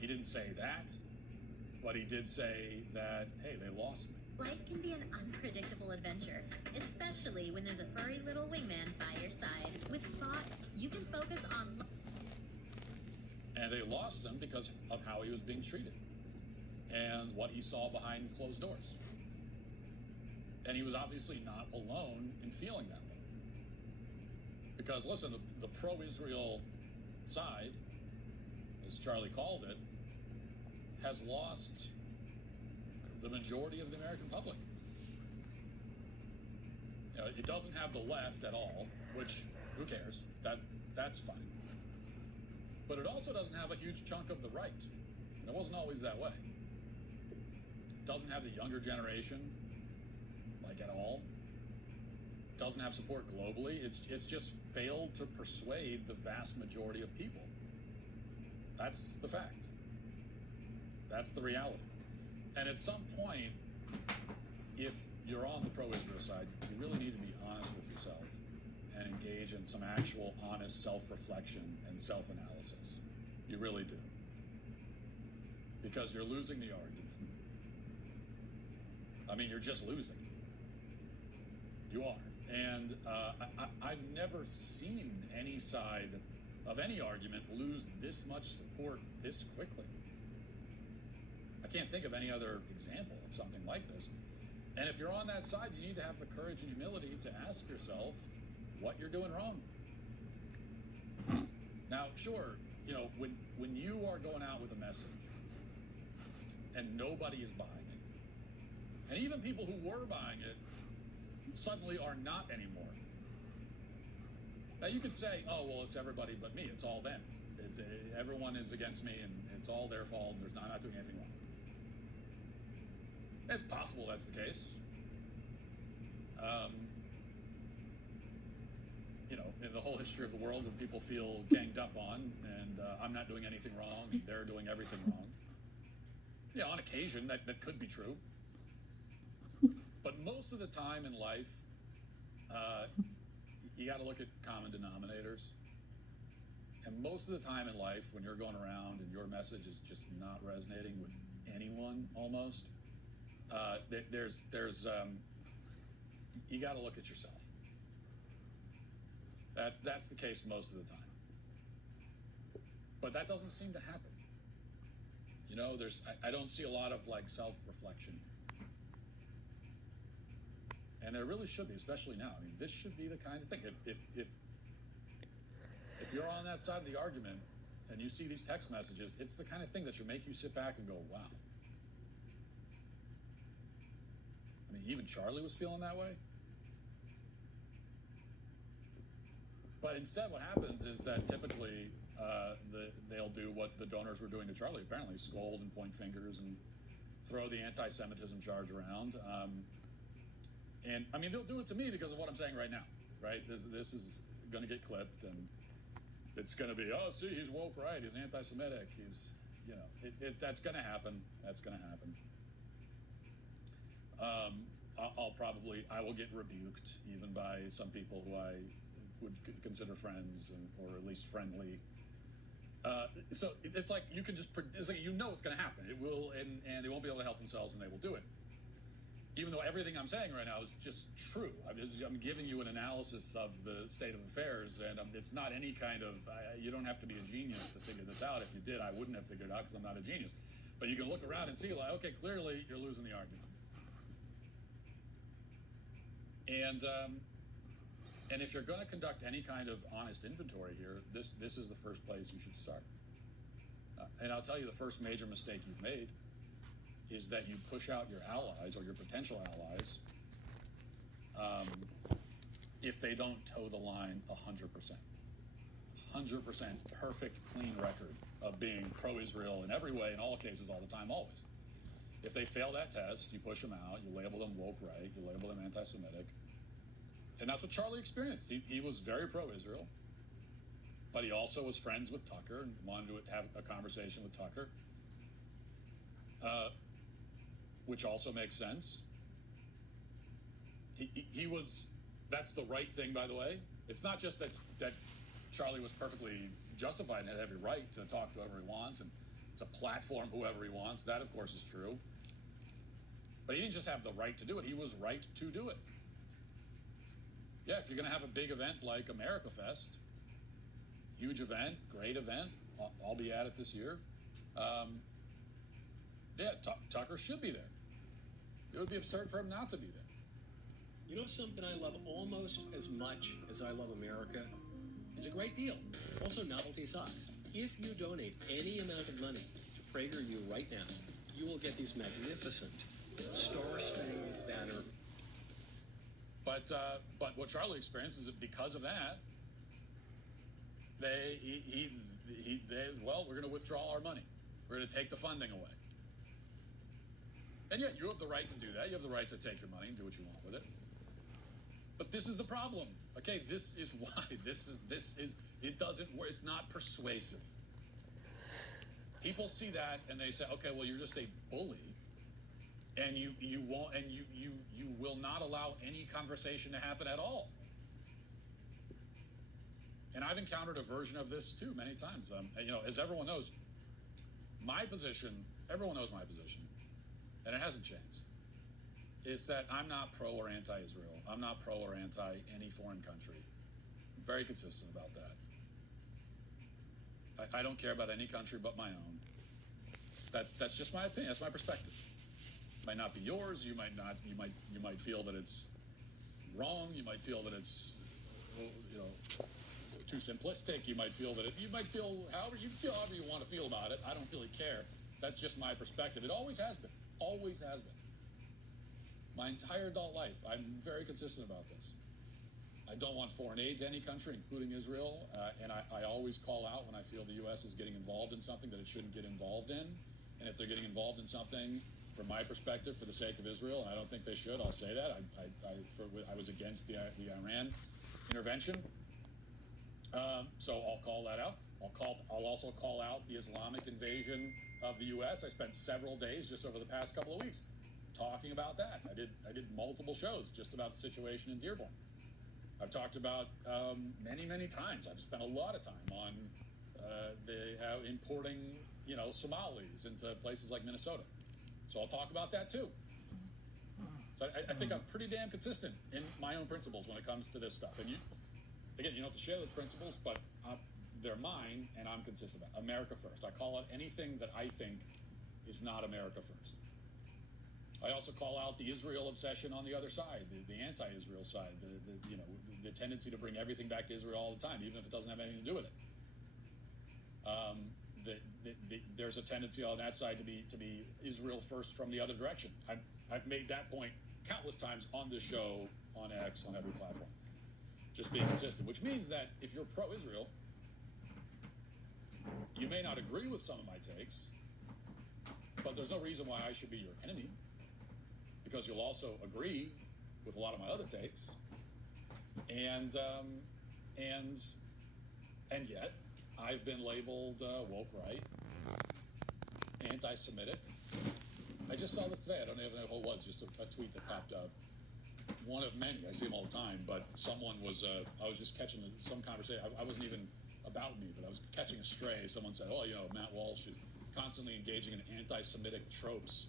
He didn't say that, but he did say that, hey, they lost me. Life can be an unpredictable adventure, especially when there's a furry little wingman by your side. With Spot, you can focus on... And they lost him because of how he was being treated and what he saw behind closed doors. And he was obviously not alone in feeling that way. Because, listen, the pro-Israel side, as Charlie called it, has lost the majority of the American public. You know, it doesn't have the left at all, which, who cares? That's fine. But it also doesn't have a huge chunk of the right. And it wasn't always that way. It doesn't have the younger generation, like at all. It doesn't have support globally. It's just failed to persuade the vast majority of people. That's the fact. That's the reality. And at some point, if you're on the pro-Israel side, you really need to be honest with yourself and engage in some actual honest self-reflection and self-analysis. You really do. Because you're losing the argument. I mean, you're just losing. You are. And I've never seen any side of any argument lose this much support this quickly. I can't think of any other example of something like this. And if you're on that side, you need to have the courage and humility to ask yourself what you're doing wrong. Now, sure, you know, when you are going out with a message and nobody is buying it, and even people who were buying it suddenly are not anymore. Now, you could say, oh, well, it's everybody but me. It's all them. Everyone is against me, and it's all their fault. I'm not doing anything wrong. It's possible that's the case. You know, in the whole history of the world, when people feel ganged up on, and I'm not doing anything wrong, and they're doing everything wrong. Yeah, on occasion, that could be true. But most of the time in life, you got to look at common denominators. And most of the time in life, when you're going around and your message is just not resonating with anyone, almost, you got to look at yourself. That's the case most of the time. But that doesn't seem to happen. You know, I don't see a lot of like self-reflection. And there really should be, especially now. I mean, this should be the kind of thing. If you're on that side of the argument and you see these text messages, it's the kind of thing that should make you sit back and go, wow. I mean, even Charlie was feeling that way. But instead what happens is that typically they'll do what the donors were doing to Charlie, apparently, scold and point fingers and throw the anti-Semitism charge around. And, I mean, they'll do it to me because of what I'm saying right now, right? This is going to get clipped, and it's going to be, oh, see, he's woke right, he's anti-Semitic, he's, you know, that's going to happen. That's going to happen. I will get rebuked even by some people who I would consider friends or at least friendly. So it's like you can just, it's like, you know it's going to happen. It will, and they won't be able to help themselves, and they will do it. Even though everything I'm saying right now is just true. I'm giving you an analysis of the state of affairs, and it's not any kind of, you don't have to be a genius to figure this out. If you did, I wouldn't have figured it out because I'm not a genius. But you can look around and see, like, okay, clearly you're losing the argument. And if you're going to conduct any kind of honest inventory here, this is the first place you should start. And I'll tell you, the first major mistake you've made is that you push out your allies or your potential allies if they don't toe the line 100%. 100% perfect, clean record of being pro-Israel in every way, in all cases, all the time, always. If they fail that test, you push them out, you label them woke right, you label them anti-Semitic. And that's what Charlie experienced. He was very pro-Israel, but he also was friends with Tucker and wanted to have a conversation with Tucker, which also makes sense. He was, that's the right thing, by the way. It's not just that Charlie was perfectly justified and had every right to talk to whoever he wants and to platform whoever he wants. That, of course, is true. But he didn't just have the right to do it. He was right to do it. Yeah, if you're going to have a big event like America Fest, huge event, great event, I'll be at it this year. Yeah, Tucker should be there. It would be absurd for him not to be there. You know something I love almost as much as I love America? It's a great deal. Also, novelty socks. If you donate any amount of money to PragerU right now, you will get these magnificent Star-Spangled Banner. But what Charlie experienced is that because of that, we're going to withdraw our money. We're going to take the funding away. And yet, you have the right to do that. You have the right to take your money and do what you want with it. But this is the problem. Okay, this is why it doesn't work. It's not persuasive. People see that and they say, okay, well, you're just a bully, and you won't, and you will not allow any conversation to happen at all. And I've encountered a version of this too many times. As everyone knows, everyone knows my position, and it hasn't changed. It's that I'm not pro or anti-Israel. I'm not pro or anti any foreign country. I'm very consistent about that. I don't care about any country but my own. That's just my opinion. That's my perspective. It might not be yours. You might not. You might feel that it's wrong. You might feel that it's too simplistic. You might feel however you want to feel about it. I don't really care. That's just my perspective. It always has been. Always has been. My entire adult life, I'm very consistent about this. I don't want foreign aid to any country, including Israel, and I always call out when I feel the U.S. is getting involved in something that it shouldn't get involved in. And if they're getting involved in something, from my perspective, for the sake of Israel, and I don't think they should, I'll say that. I was against the Iran intervention, so I'll call that out. I'll also call out the Islamic invasion of the U.S. I spent several days just over the past couple of weeks talking about that. I did multiple shows just about the situation in Dearborn. I've talked about many times. I've spent a lot of time on importing Somalis into places like Minnesota. So I'll talk about that too. So I think I'm pretty damn consistent in my own principles when it comes to this stuff. And you don't have to share those principles, but they're mine, and I'm consistent about America first. I call out anything that I think is not America first. I also call out the Israel obsession on the other side, the anti-Israel side, the tendency to bring everything back to Israel all the time, even if it doesn't have anything to do with it. There's a tendency on that side to be Israel first from the other direction. I've made that point countless times on this show, on X, on every platform. Just being consistent, which means that if you're pro-Israel, you may not agree with some of my takes, but there's no reason why I should be your enemy, because you'll also agree with a lot of my other takes, and yet I've been labeled woke right, anti-Semitic. I just saw this today. I don't even know who it was. Just a tweet that popped up. One of many. I see them all the time. But someone was. I was just catching some conversation. I wasn't even about me, but I was catching a stray. Someone said, "Oh, Matt Walsh is constantly engaging in anti-Semitic tropes."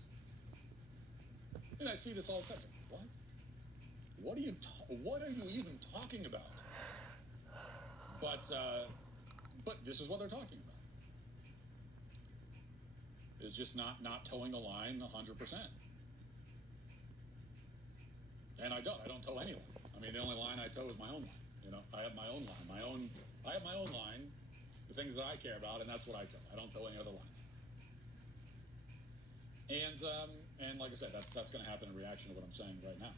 And I see this all the time. What? What are you even talking about? But this is what they're talking about. It's just not towing the line 100%. And I don't tow any line. I mean, the only line I tow is my own line. I have my own line. I have my own line, the things that I care about, and that's what I tow. I don't tow any other lines. And like I said, that's going to happen in reaction to what I'm saying right now.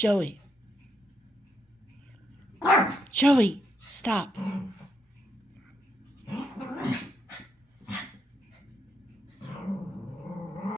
Joey. Joey, stop.